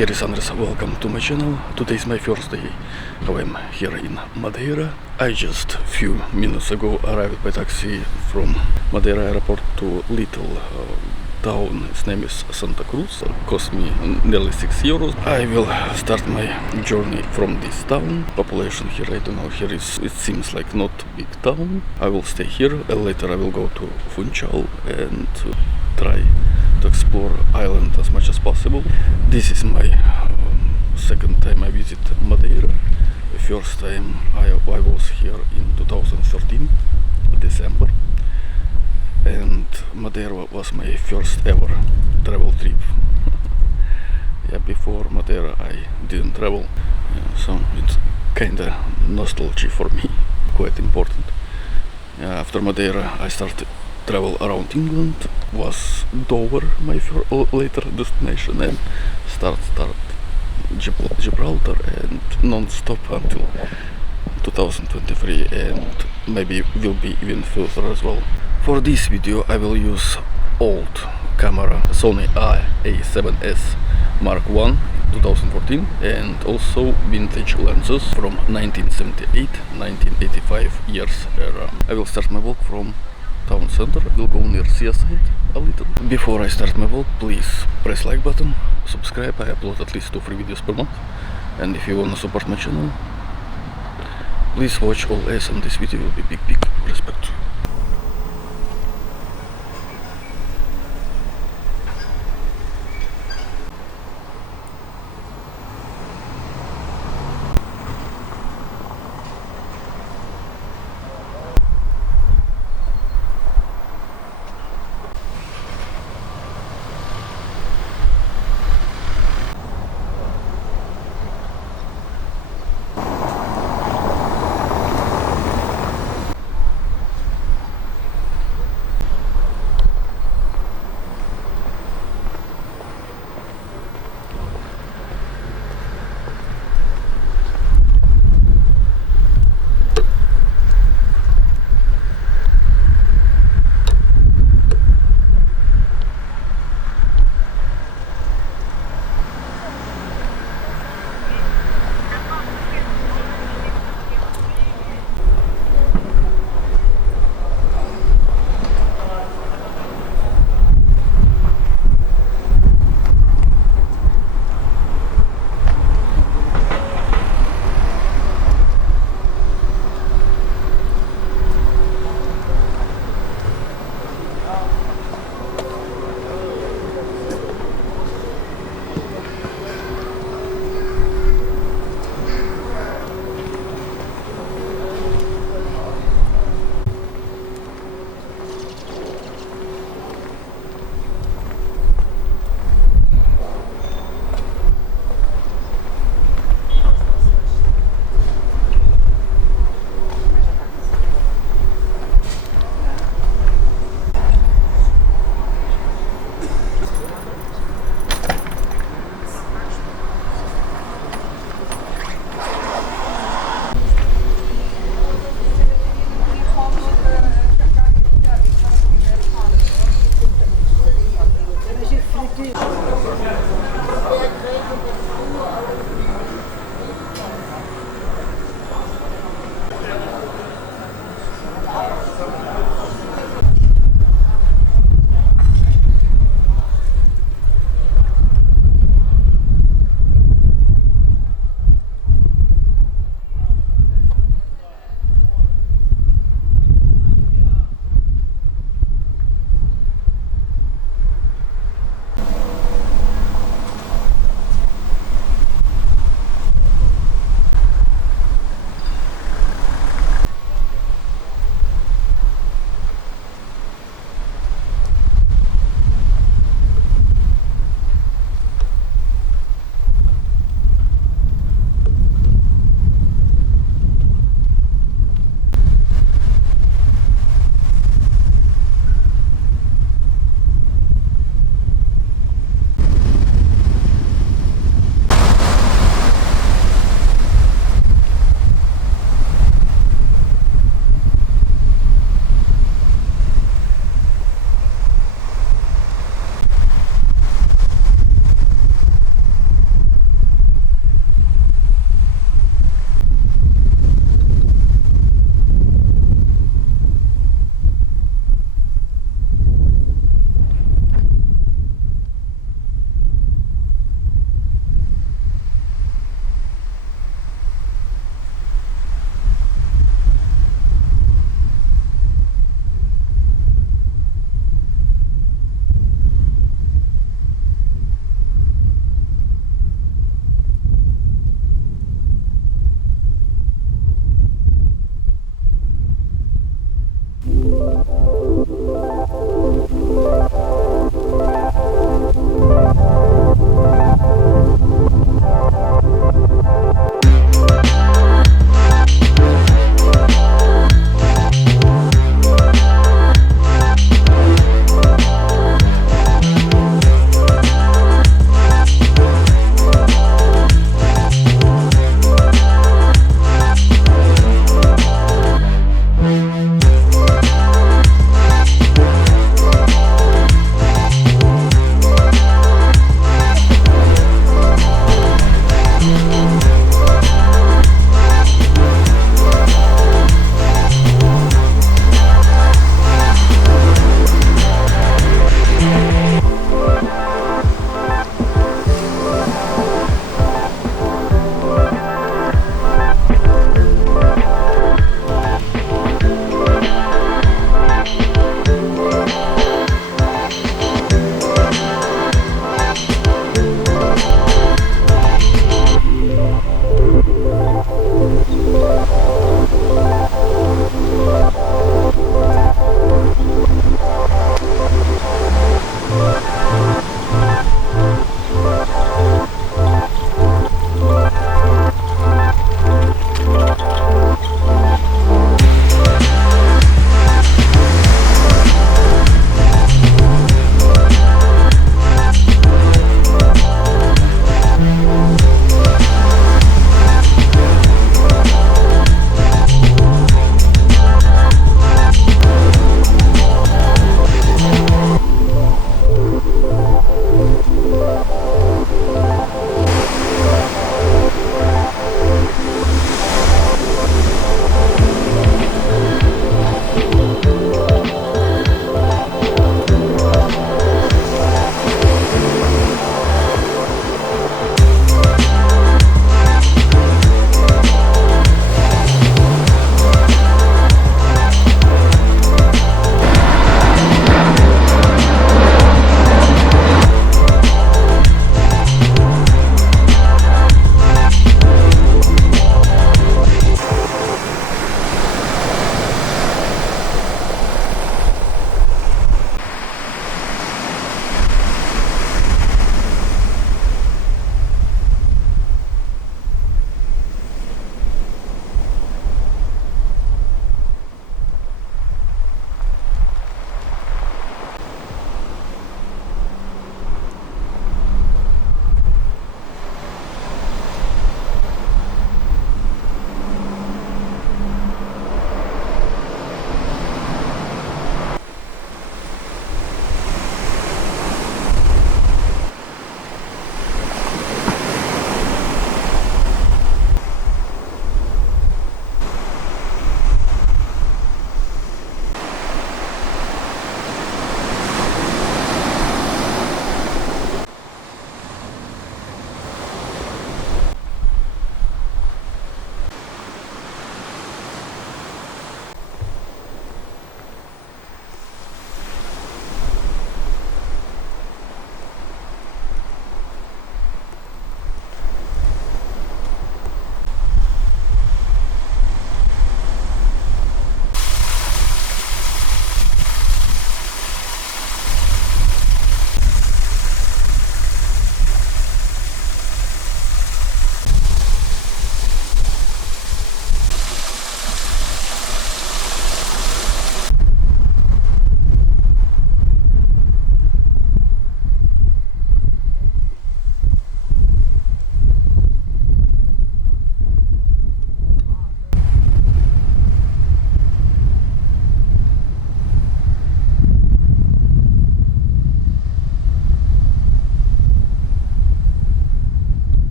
here is Andris, welcome to my channel. Today is my first day how I'm here in Madeira. I just few minutes ago arrived by taxi from Madeira airport to little town. Its name is Santa Cruz. It cost me nearly €6. I will start my journey from this town. Population here, I don't know, here is, it seems like not big town. I will stay here. Later I will go to Funchal and try to explore island as much as possible. This is my second time I visit Madeira. The first time I was here in 2013, December, and Madeira was my first ever travel trip. Yeah, before Madeira I didn't travel, so it's kinda nostalgia for me, quite important. After Madeira I started travel around England, was Dover my later destination, and start Gibraltar, and non-stop until 2023, and maybe will be even further as well. For this video I will use old camera Sony A7S Mark I 2014, and also vintage lenses from 1978-1985 years era. I will start my vlog from town center. We'll go near seaside a little. Before I start my vlog, please press like button, subscribe. I upload at least 2-3 videos per month, and if you wanna support my channel, please watch all ads, and this video will be big respect.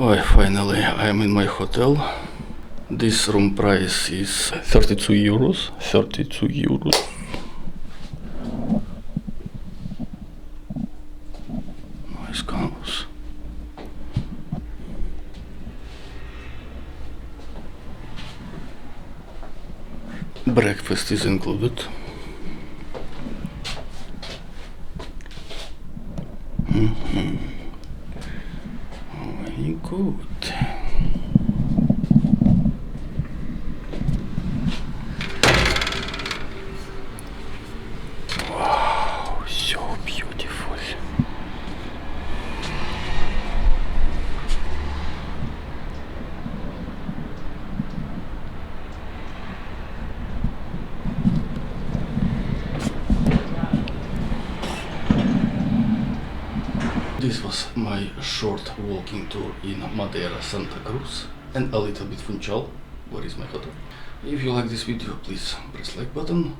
Oh, finally I'm in my hotel. This room price is 32 euros. 32 euros. Nice canvas. Breakfast is included. Very good. Wow, so beautiful. This was my short walking tour in Madeira, Santa Cruz, and a little bit Funchal, where is my hotel. If you like this video, please press like button,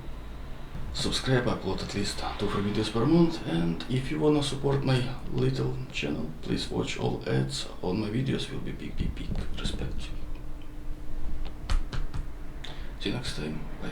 subscribe, I upload at least 2-3 videos per month, and if you wanna support my little channel, please watch all ads on my videos, will be big respect. See you next time, bye.